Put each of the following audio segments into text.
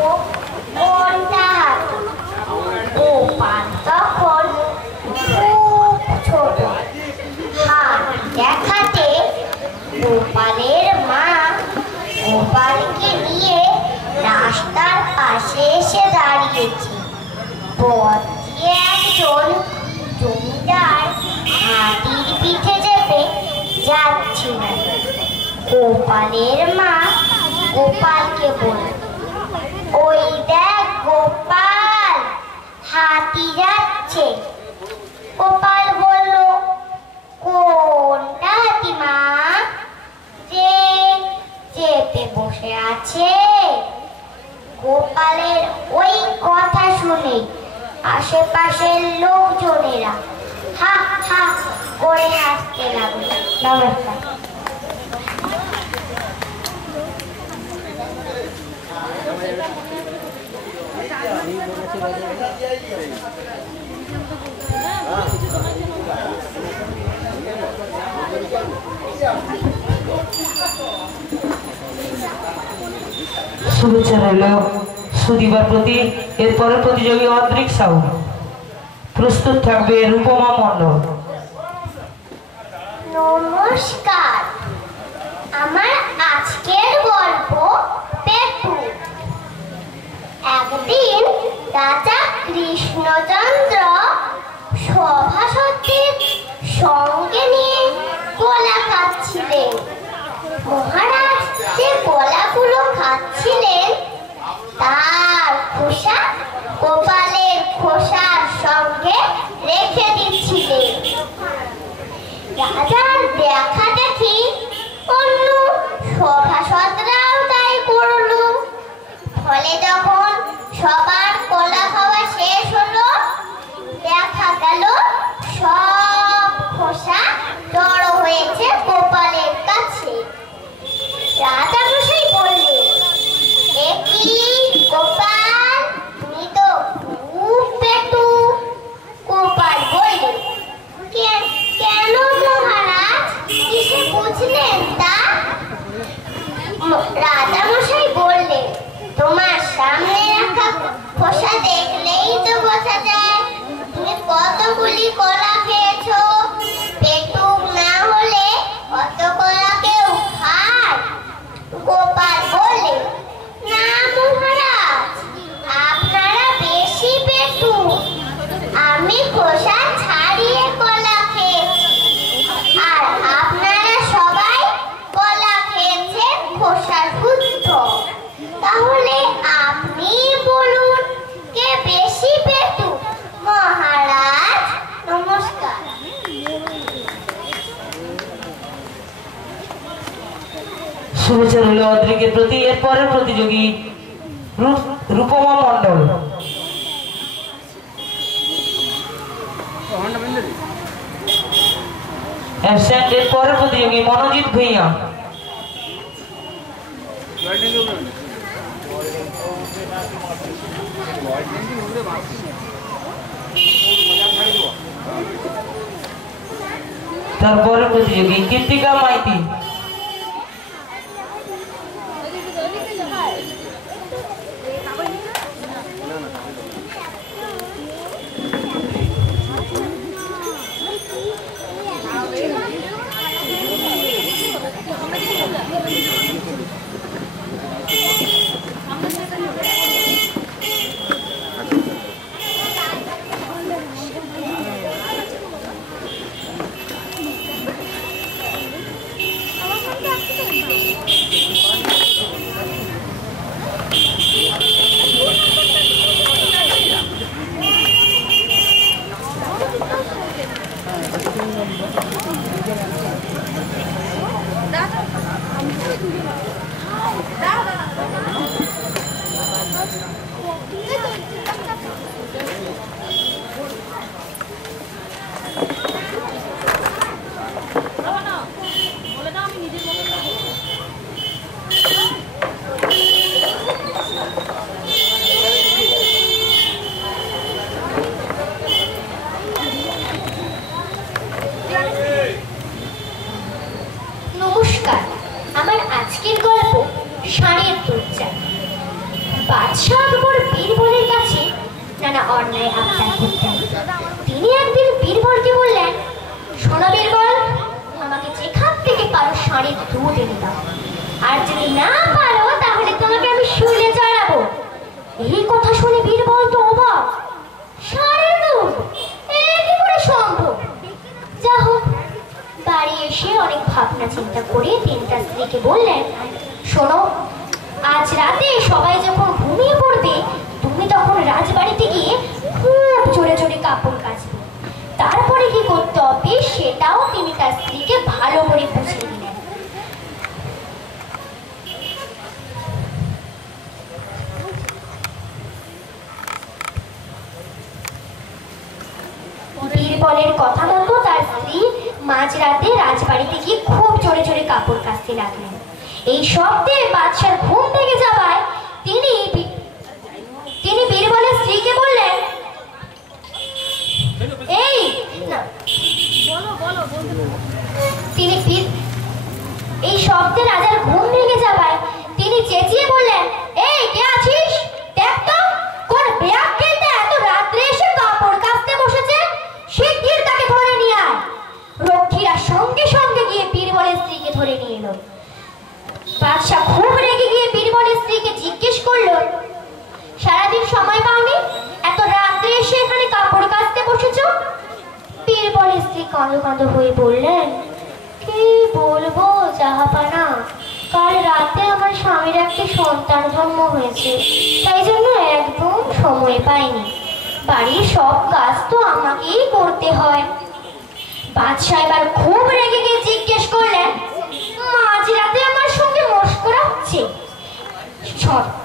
কোনটা হাতি? গোপাল তখন খুব ছোট। হাত দেখাতে গোপালের মা গোপালকে নিয়ে রাস্তার পাশে এসে দাঁড়িয়েছে। পথ দিয়ে একজন জমিদার হাতির পিঠে চেপে যাচ্ছিলেন। গোপালের মা গোপালকে বলল, ওই দেখ গোপাল, হাতি যাচ্ছে। গোপাল বলল, কোনটা হাতি মা? যে চেপে বসে আছে। গোপালের ওই কথা শুনে আশেপাশের লোকজনেরা হা হা করে হাসতে লাগলো। নমস্কার। শুভেচ্ছা রইল সুদীপার প্রতি। এরপরের প্রতিযোগী অদ্রিক সাহু। প্রস্তুত থাকবে রূপমা মণ্ডল। নমস্কার, আমার আজকের গল্প পেটু। একদিন রাজা কৃষ্ণচন্দ্র সভাসদের সঙ্গে নিয়ে কলা খাচ্ছিলেন। মহারাজ যে কলাগুলো খাচ্ছিলেন তার খোসা গোপালের খোসার সঙ্গে রেখে দিচ্ছিলেন। রাজার দেখা দেখি অন্য সভাসদরাও তাই করল। ফলে যখন সবার কলা খাওয়া শেষ হলো, দেখা গেল সব খোসা জড়ো হয়েছে গোপালের কাছে। রাজা মশাই বললেন, এ কি গোপাল, তুমি তো খুব পেটু। গোপাল বললেন, কেন মহারাজ, কিসে বুঝলেন তা? রাজা মশাই বললেন, তোমার সামনে রাখা খোসা দেখলেই তো বোঝা যায় তুমি কতগুলি কলা খেয়েছো। পেটুক না হলে কত কলা কেউ খায়? গোপাল বললেন, না মহারাজ, আপনারা বেশি পেটু। আমি খোসা ছাড়িয়ে কলা খেয়েছি, আর আপনারা সবাই কলা খেয়েছেন খোসা শুদ্ধ। তাহলে আপনি বলুন, কে বেশি পেটু? মহারাজ, নমস্কার। শুভেচ্ছা রইল অদ্রিকের প্রতি। এরপরের প্রতিযোগী রূপমা মণ্ডল। এরপরের প্রতিযোগী মনোজিৎ ভূঁইয়া। তারপরে প্রতিযোগী কৃতিকা মাইতি। বাদশাহ আকবর বীরবলের কাছে নানা অন্যায় আবদার করতেন। তিনি একদিন বীরবলকে বললেন, শোনো বীরবল, আমাকে যেখান থেকে পারো ষাঁড়ের দুধ এনে দাও, আর যদি না পারো তাহলে তোমাকে আমি শুলে চড়াবো। এই কথা শুনে বীরবল তো অবাক। ষাঁড়ের দুধ, এ কি করে সম্ভব? যা হোক, বাড়ি এসে অনেক ভাবনা চিন্তা করে তিনি তার স্ত্রীকে বললেন, শোনো, আজ রাতে সবাই যখন ঘুমিয়ে পড়বে তুমি তখন রাজবাড়িতে গিয়ে খুব জোরে জোরে কাপড় কাচবে। তারপরে কি করতে হবে সেটাও তিনি তার স্ত্রীকে ভালো করে বুঝিয়ে দিলেন। বীরবলের কথা মতো তার স্ত্রী মাঝরাতে রাজবাড়িতে গিয়ে খুব জোরে জোরে কাপড় কাচতে লাগলেন। এই শব্দে বাদশার ঘুম ভেঙে যাওয়ায় তিনি বীরবলের স্ত্রীকে বললেন, এই শব্দে রাজার ঘুম ভেঙে যাওয়ায় তিনি চেঁচিয়ে বললেন, এই কে আছিস? দেখ তো কোন বেয়াক্কেলটা এত রাত্রে এসে কাপড় কাচতে বসেছে, শিগগির তাকে ধরে নিয়ে আয়। রক্ষীরা সঙ্গে সঙ্গে গিয়ে বীরবলের স্ত্রীকে ধরে নিয়ে এলো। বাদশাহ খুব রেগে গিয়ে বীরবলের স্ত্রীকে জিজ্ঞেস করলো, সারাদিন সময় পাওনি, এত রাত্রে এসে এখানে কাপড় কাচতে বসেছো? বীরবলের স্ত্রী কাঁদো কাঁদো হয়ে বললেন, কি বলবো জাহাপানা, কাল রাতে আমার স্বামীর একটা সন্তান জন্ম হয়েছে, তাই জন্য একদম সময় পাইনি। বাড়ির সব কাজ তো আমাকেই করতে হয়। বাদশাহ এবার খুব রেগে গিয়ে জিজ্ঞেস করলেন, মাঝরাতে আমার সঙ্গে মশকরা হচ্ছে?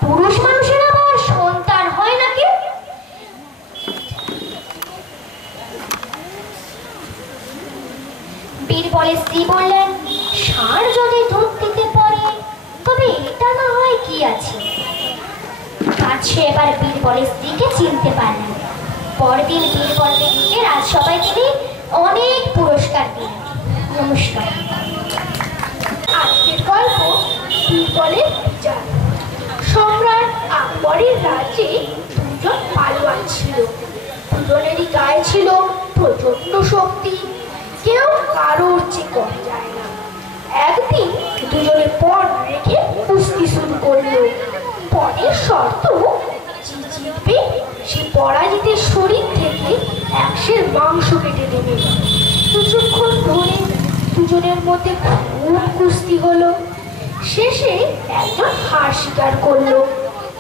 পুরুষ মানুষের আবার সন্তান হয় নাকি? বীরবলের স্ত্রী বললেন, ষাঁড় যদি দুধ দিতে পারে তবে এটা না হয় কি আছে। বাদশাহ এবার বীরবলের স্ত্রীকে চিনতে পারলেন। পরদিন বীরবলকে ডেকে রাজসভায় তিনি অনেক পুরস্কার দিলেন। নমস্কার। আজকের গল্প বীরবলের বিচার। সম্রাট আকবরের রাজ্যে দুজন পালোয়ান ছিল। দুজনেরই গায়ে ছিল প্রচন্ড শক্তি, কেউ কারোর চেয়ে কম যায় না। একদিন দুজনে পণ রেখে কুস্তি শুরু করলো। পণের শর্ত, যে জিতবে সে পরাজিতের শরীর থেকে একশের মাংস কেটে দেবে। কিছুক্ষণ ধরে দুজনের মধ্যে খুব কুস্তি হলো। শেষে একজন হার স্বীকার করলো।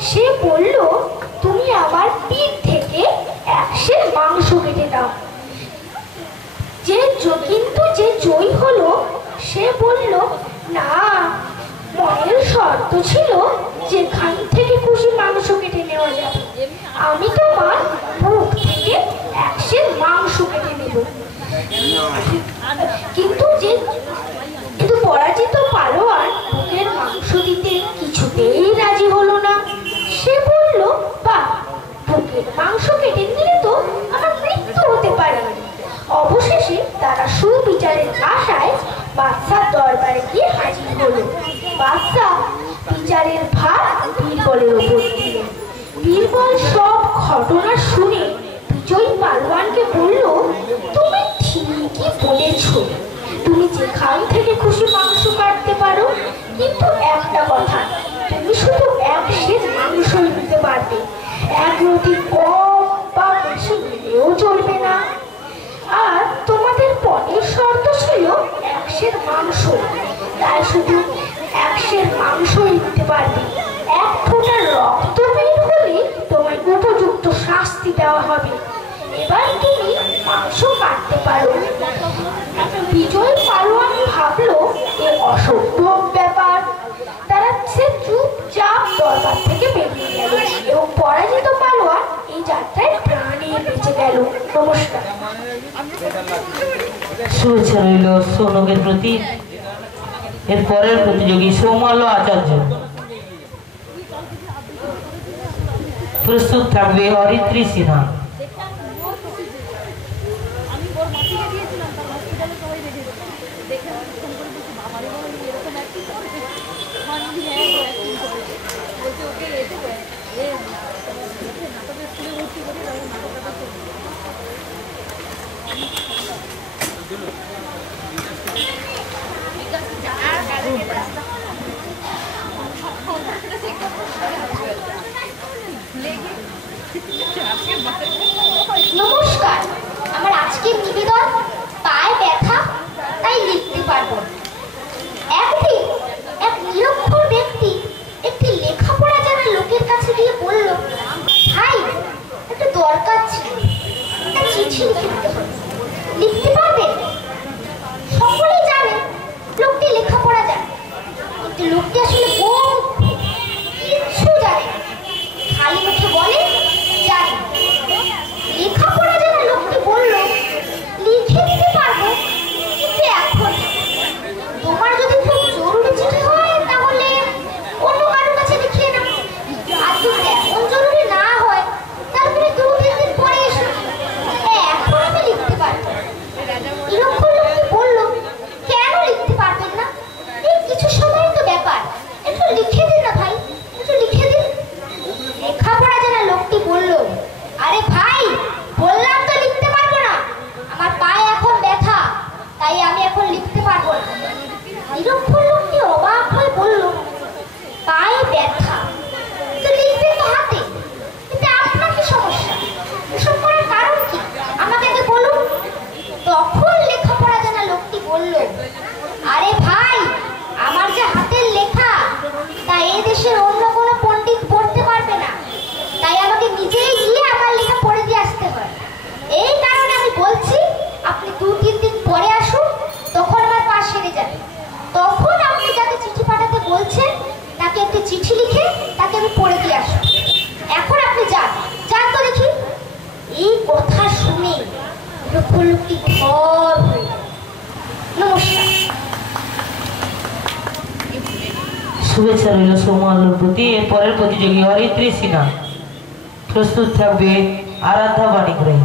সে বলল, তুমি আমার পিঠ থেকে একশের মাংস কেটে দাও। কিন্তু যে জয়ী হলো সে বলল, না, মনের শর্ত ছিল যেখান থেকে খুশি মাংস কেটে নেওয়া যাবে, আমি তোমার বুক থেকে একশের মাংস কেটে নেব। কিন্তু পরাজিত পালোয়ান বুকের মাংস দিতে কিছুতেই রাজি হলো না। সে বলল, বাহ, বুকের মাংস কেটে নিলে তো আমার মৃত্যু হতে পারে। অবশেষে তারা সুবিচারের আশায় বাদশার দরবারে গিয়ে হাজির হলো। বাদশা বিচারের ভার বীরবলের ওপর দিলেন। বীরবল সব ঘটনা শুনে বিজয়ী পালোয়ানকে বলল, তুমি ঠিকই বলেছ, তুমি যেখান থেকে খুশি মাংস কাটতে পারো, কিন্তু একটা কথা, তুমি শুধু একশের মাংসই নিতে পারবে, এক রুটি কম বা বেশি নিলেও চলবে না। আর তোমাদের পণের শর্ত ছিল একশের মাংস, তাই শুধু একশের মাংসই নিতে পারবে। এক ফোঁটা রক্ত বের হলে তোমায় উপযুক্ত শাস্তি দেওয়া হবে। এবার তুমি মাংস কাটতে পারো। বিজয় পালোয়ান ভাবলো এ অসম্ভব ব্যাপার। তারা সে চুপচাপ দরবার থেকে বেরিয়ে গেল এবং পরাজিত পালোয়ান এই যাত্রায় প্রাণে বেঁচে গেল। নমস্কার। শুভেচ্ছা রইল সৌনকের প্রতি। এর পরের প্রতিযোগী সৌমাল্য আচার্য। প্রস্তুত থাকবে অরিত্রী সিনহা। দেখে আজকের নিবেদন পায়ে ব্যথা, তাই লিখতে পারবো না। একদিন এক নিরক্ষর ব্যক্তি একটি লেখাপড়া জানা লোকের কাছে গিয়ে বলল, ভাই একটা দরকার ছিল, একটা চিঠি লিখে দিতে হবে, লিখতে পারবেন? সকলেই জানে লোকটি লেখাপড়া জানে, কিন্তু লোকটি আসলে কিচ্ছু জানে না, খালি মুখে বলে জানে। লেখাপড়া জানা লোকটি বলল, লিখে দিতে পারবো, কিন্তু এখন তোমার যদি খুব জরুরি চিঠি হয় তাহলে অন্য কারোর কাছে লিখিয়ে নাও, আর যদি এমন জরুরি না হয় তাহলে তুমি 2-3 দিন পরে এসো, এখন আমি লিখতে পারবো। এরকম লোকটি বলল, কেন লিখতে পারবেন না? এই কিছু সময় তো ব্যাপার, একটু লিখে দিন না ভাই, একটু লিখে দিন। লেখাপড়া জানা লোকটি বলল, আরে ভাই বললাম তো লিখতে পারবো না, আমার পায়ে এখন ব্যথা, তাই আমি এখন লিখতে পারবো না। নিরক্ষর লোকটি অবাক হয়ে বলল, পায়ে ব্যথা তো লিখবেন তো হাতে, কিন্তু আপনার কি সমস্যা? এসব করার কারণ কি আমাকে আগে বলুন। তখন লেখাপড়া জানা লোকটি বলল, আরে ভাই আমার যে হাতের লেখা তা এই দেশের অন্য কোনো পণ্ডিত পড়তে পারবে না, তাই আমাকে নিজেই গিয়ে আমার লেখা পড়ে দিয়ে আসতে হয়। এই কারণে আমি বলছি আপনি 2-3 দিন পরে আসুন, তখন আমার পা সেরে যাবে। তখন আপনি যাকে চিঠি পাঠাতে বলছেন তাকে একটি চিঠি লিখে তাকে আমি পড়ে দিয়ে আসবো। এখন আপনি যান তো দেখি। এই কথা শুনে লোকটি ঘর হয়ে গেল। নমস্কার। শুভেচ্ছা রইল সৌমাল্যর প্রতি। এর পরের প্রতিযোগী অরিত্রী সিনহা, প্রস্তুত থাকবে আরাধ্যা বাণিক রায়।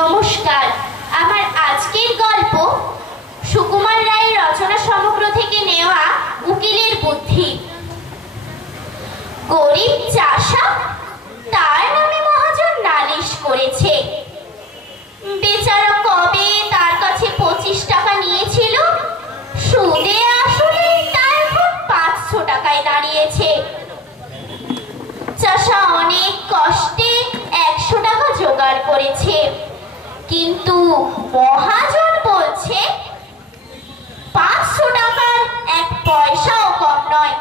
নমস্কার। আমার আজকের গল্প সুকুমার রায়ের রচনা সমগ্র থেকে নেওয়া উকিলের বুদ্ধি। গরিব চাষা, তার নামে মহাজন নালিশ করেছে। বেচারা কবে তার কাছে 25 টাকা নিয়েছিল, সুদে আসলে তার এখন 500 টাকায় দাঁড়িয়েছে। চাষা অনেক কষ্টে 100 টাকা জোগাড় করেছে, কিন্তু মহাজন বলছে 500 টাকার 1 পয়সাও কম নয়,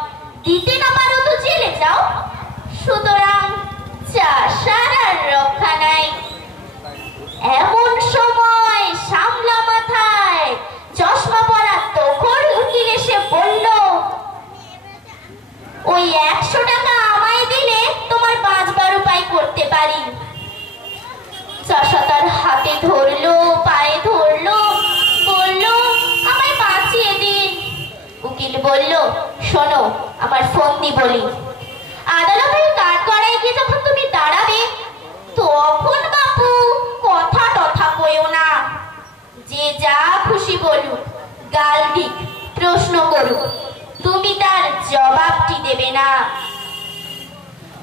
দিতে না পারো তো জেলে যাও। সুতরাং চাষার আর রক্ষা নাই। এমন সময় সামলা মাথায় চশমা পরা তখন উকিল এসে বলল, ওই 100 টাকা আমায় দিলে তোমার বাঁচবার উপায় করতে পারি। চাষা তার হাতে ধরলো, পায়ে ধরলো, বলল, আমায় বাঁচিয়ে দিন। উকিল বলল, শোনো আমার ফন্দি বলি, আদালতের কাঠগড়ায় গিয়ে যখন তুমি দাঁড়াবে তখন বাপু কথা টথা কইও না, যে যা খুশি বলুক, গাল দিক, প্রশ্ন করুক, তুমি তার জবাবটি দেবে না,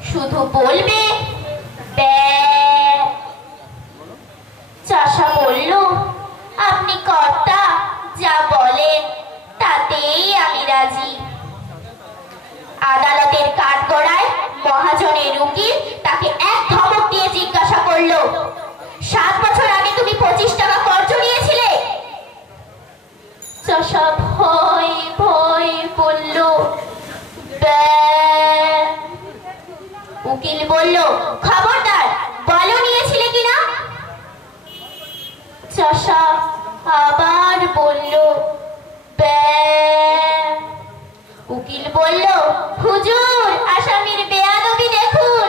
শুধু বলবে চাষা বলল, আপনি কর্তা যা বলেন তাতেই আমি রাজি। আদালতের কাঠগড়ায় মহাজনের উকিল তাকে এক ধমক দিয়ে জিজ্ঞাসা করলো, 7 বছর আগে তুমি 25 টাকা কর্জ নিয়েছিলে? চাষা ভয় ভয় বলল, উকিল বলল, খবরদার বলো নিয়েছিলে কিনা। চাষা আবার বলল, উকিল বলল, হুজুর আসামির বেয়াদবি দেখুন।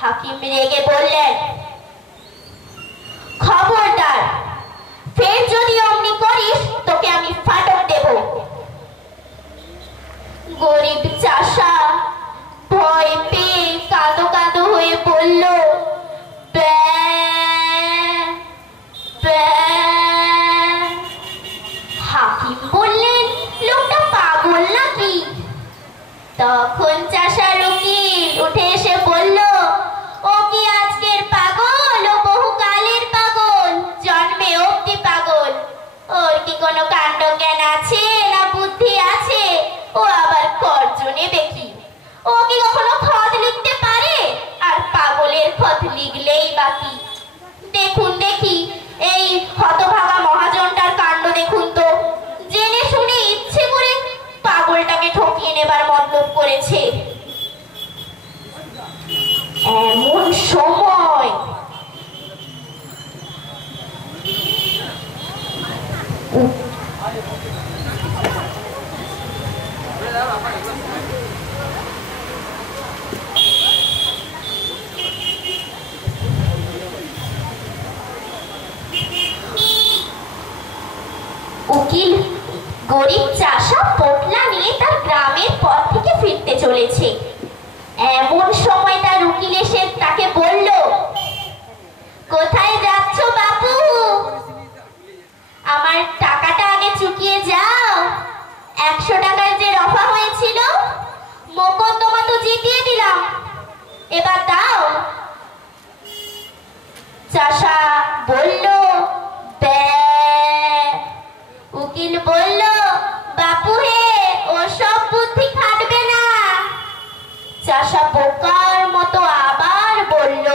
হাকিম রেগে বললেন, খবরদার, ফের যদি অমনি করিস তোকে আমি ফাটক দেব। উকিল গরিব চাষা পোটলা নিয়ে তার গ্রামের পথ থেকে ফিরতে চলেছে। এমন সময় তার উকিল এসে তাকে বলল, কোথায় যাচ্ছ বাবু? আমার টাকাটা আগে চুকিয়ে যাও। 100 টাকার যে রফা হয়েছিল, মোকদ্দমা তো জিতিয়ে দিলাম, এবার দাও। চাষা বলল, উকিল বলল, বাপু হে, ওসব বুদ্ধি খাটবে না। চাষা বোকার মতো আবার বলল,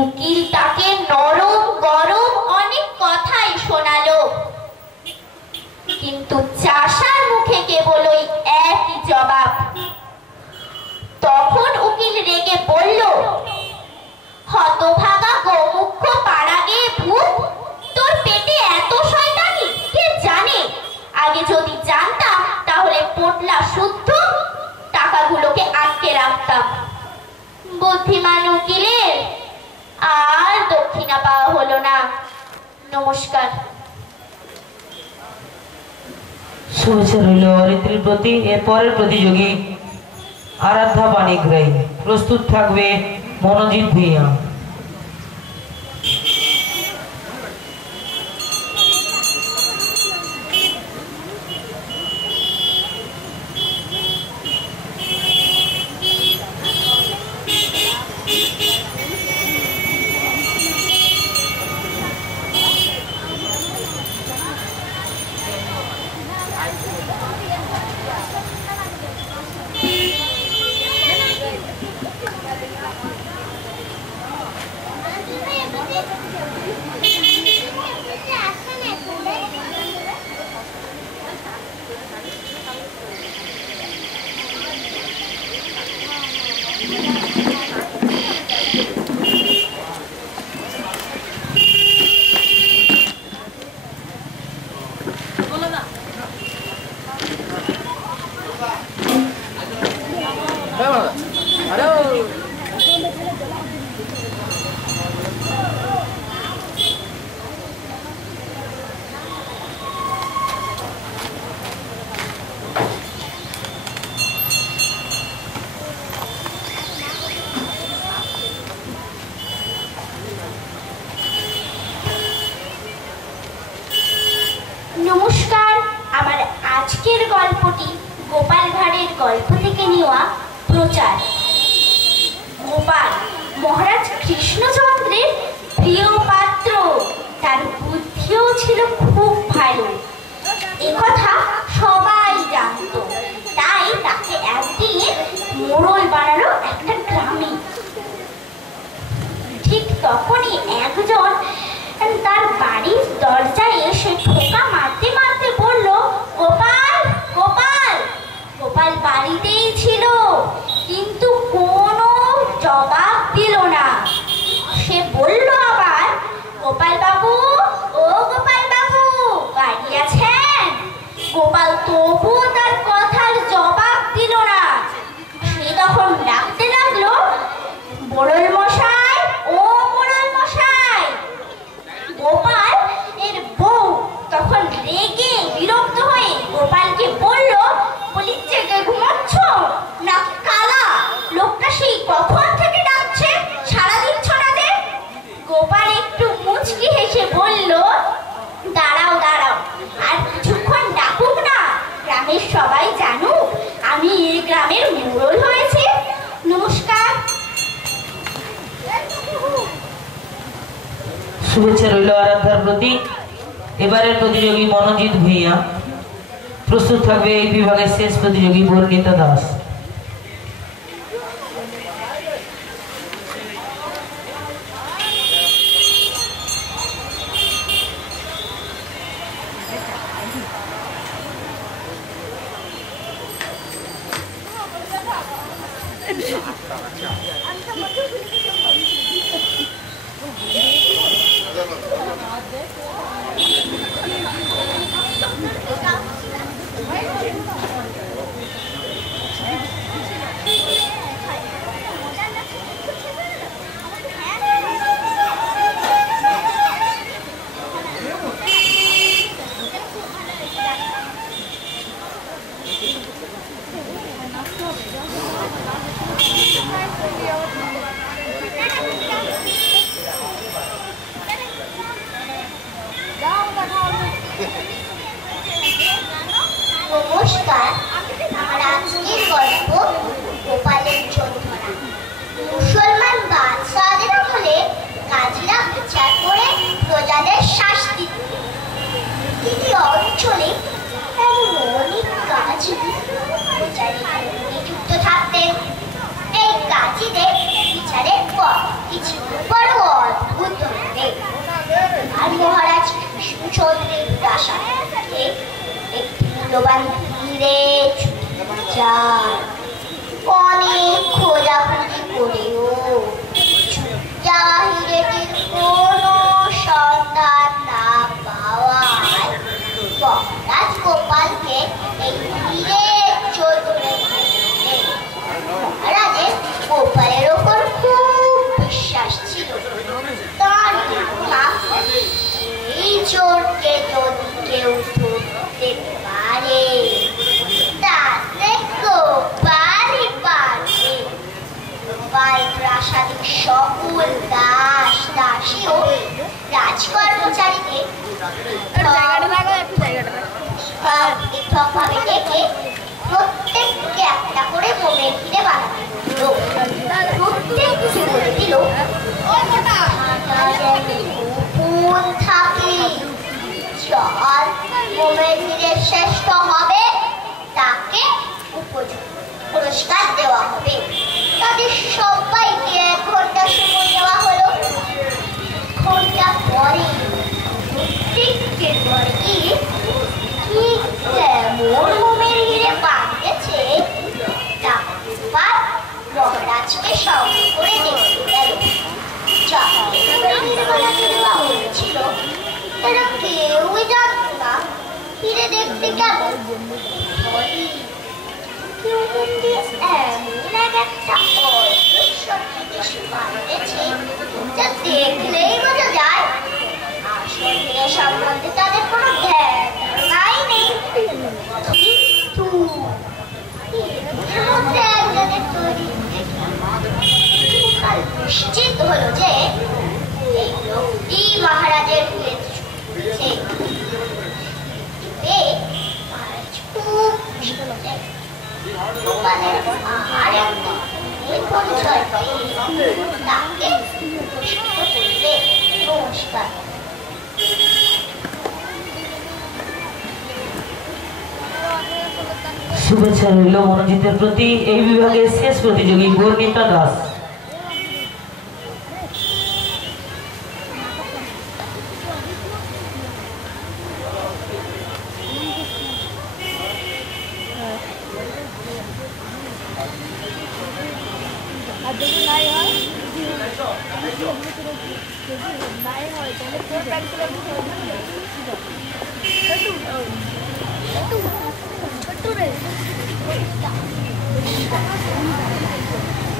উকিল তাকে নরম গরম অনেক কথাই শোনালো, কিন্তু চাষার মুখে কেবল ওই একই জবাব। তখন উকিল রেগে বলল, হতভাগা গোমুখ পাড়াগে ভূত, তোর পেটে এত শয়তানি কে জানে? আগে যদি জানতাম তাহলে পোটলা শুদ্ধ টাকাগুলোকে আটকে রাখতাম। বুদ্ধিমান উকিলের আর দক্ষিণা পাওয়া হলো না। নমস্কার। শুভেচ্ছা রইল অরিত্রীর প্রতি। এর পরের প্রতিযোগী আরাধ্যা পানিগ্রাহী। প্রস্তুত থাকবে মনোজিৎ ভূঁইয়া। নমস্কার। আমার আজকের গল্পটি গোপাল ভাঁড়ের গল্প থেকে নেওয়া প্রচার। গোপাল মহারাজ কৃষ্ণচন্দ্রের প্রিয় পাত্র, তার বুদ্ধিও ছিল খুব ভালো, একথা সবাই জানত। তাই তাকে একদিন মোড়ল বানালো একটা গ্রামে। ঠিক তখনই একজন তার বাড়ির দরজায় এসে ঠোকা মারতে মারতে বলল, গোপাল গোপাল। গোপাল বাড়িতেই ছিল, কিন্তু কোনো জবাব দিল না। সে বলল আবার, গোপাল বাবু, ও গোপাল বাবু, বাড়ি আছেন? গোপাল তবু তার কথার জবাব দিল না। সে তখন ডাকতে লাগলো, মোড়ল মশাই, ও মোড়ল মশাই। গোপাল এর বউ তখন রেগে বিরক্ত হয়ে গোপালকে বলল, বলি জেগে ঘুমাচ্ছ না কালা? লোকটা সেই কখন থেকে ডাকছে, সাড়া দিচ্ছ না যে? গোপাল একটু মুচকি হেসে বলল, দাঁড়াও দাঁড়াও, আর কিছুক্ষণ ডাকুক না, গ্রামের সবাই জানুক আমি এই গ্রামের মোড়ল হয়েছে। নমস্কার। শুভেচ্ছা রইল আরাধ্যার প্রতি। এবারের প্রতিযোগী মনোজিৎ ভূঁইয়া। প্রস্তুত থাকবে এই বিভাগের শেষ প্রতিযোগী বর্ণিতা দাস। চৌধুরীর প্রাসাদ থেকে একটি মূল্যবান হিরে যায়। অনেক খোঁজাখুঁজি করেও যাওয়া হিরেটির কোনো সন্ধান না পাওয়ায় মহারাজ গোপালকে এই হিরে চৌধুরী মহারাজের গোপালের ওপর খুব বিশ্বাস ছিল। তার এই চোরকে যদি কেউ ধরতে পারে তাতে গোপালই পারবে। গোপাল প্রাসাদের সকল দাস দাসী ও রাজকর্মচারীকে পৃথকভাবে ডেকে প্রত্যেককে একটা করে মোমের হিরে বানাতে দিল। প্রত্যেককে বলে দিল গোপন থাকে, যার মোমের হিরে শ্রেষ্ঠ হবে তাকে উপযুক্ত পুরস্কার দেওয়া হবে। তাদের সবাইকে 1 ঘন্টা সময় দেওয়া হলো। ঘন্টা পরে প্রত্যেকের ঘরে গিয়ে ঠিক তেমন মোমের হিরে বানিয়েছে তা মহারাজকে সঙ্গে করে দেখতে গেল। যাকে মোমের হিরে বানাতে দেওয়া হয়েছিল তারা কেউই জানত না হিরে দেখতে কেমন। দেখলেই বোঝা যায় আসল হিরে সম্বন্ধে তাদের কোনো ধারণাই নেই। কিন্তু একজনের তৈরি নিশ্চিত হলো যে এই লোকটি মহারাজের হয়েছে। খুব গোপালের আর একটি পরিচয় তাকে নমস্কার। শুভেচ্ছা রইল মনোজিতের প্রতি এই বিভাগের শেষ প্রতিযোগী গর্মিতা দাস।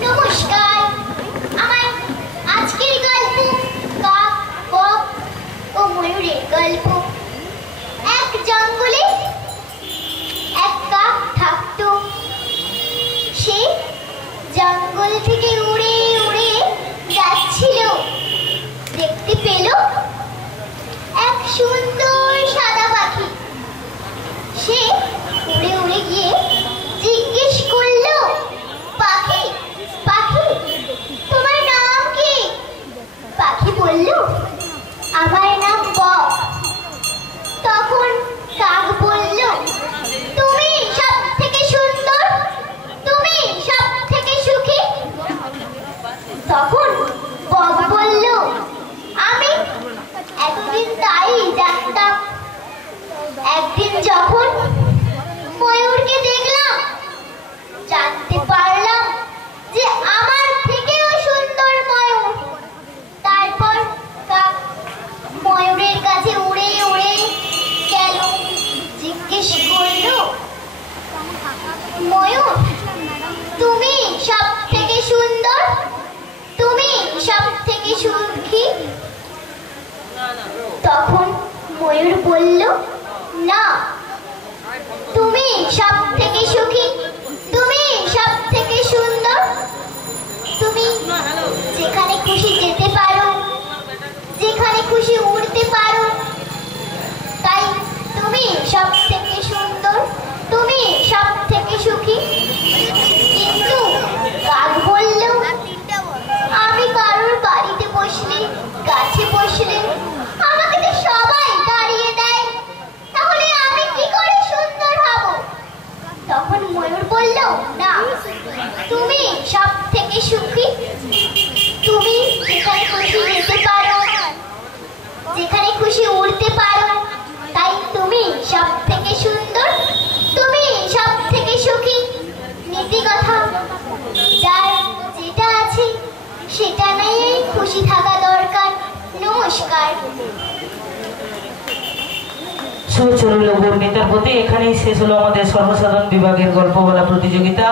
নমস্কার। আমার আজকের গল্প কাক, কক ও ময়ূরের গল্প। এক জঙ্গলে এক কাক থাকতো। সে জঙ্গল থেকে উড়ে উড়ে যাচ্ছিল। দেখতে পেল এক সুন্দর সাদা পাখি। সে উড়ে উড়ে গিয়ে জিজ্ঞেস করলো, পাখি পাখি তোমার নাম কি? পাখি বলল, আমার নাম বক। তখন কাক বলল, তুমি সব থেকে সুন্দর, তুমি সব থেকে সুখী। তখন বক বলল, আমি এতদিন তাই জানতাম। একদিন যখন ময়ূরকে দেখলাম জানতে পারলাম যে আমার থেকেও সুন্দর ময়ূর। তারপর কাক ময়ূরের কাছে উড়ে উড়ে গেল। জিজ্ঞেস করলো, ময়ূর তুমি সব থেকে সুন্দর, তুমি সব থেকে সুখী? তখন ময়ূর বলল, না, তুমি সব থেকে সুখী, তুমি সব থেকে সুন্দর। তুমি যেখানে খুশি যেতে পারো, যেখানে খুশি উড়তে পারো, তাই তুমি সব থেকে সুন্দর, তুমি সব থেকে সুখী। কিন্তু কাক বলল, আমি কারোর বাড়িতে বসলে, গাছে বসলে আমাকে তো সবাই দাঁড়িয়ে দেয়, তাহলে আমি কি করে সুন্দর হব? তখন ময়ূর বলল, না, তুমি সব থেকে সুখী। তুমি যেখানে খুশি যেতে পারো, যেখানে খুশি উড়তে পারো, নমস্কার। শুভেচ্ছা রইল বর্ণিতার প্রতি। এখানেই শেষ হলো আমাদের সর্বসাধারণ বিভাগের গল্প বলা প্রতিযোগিতা।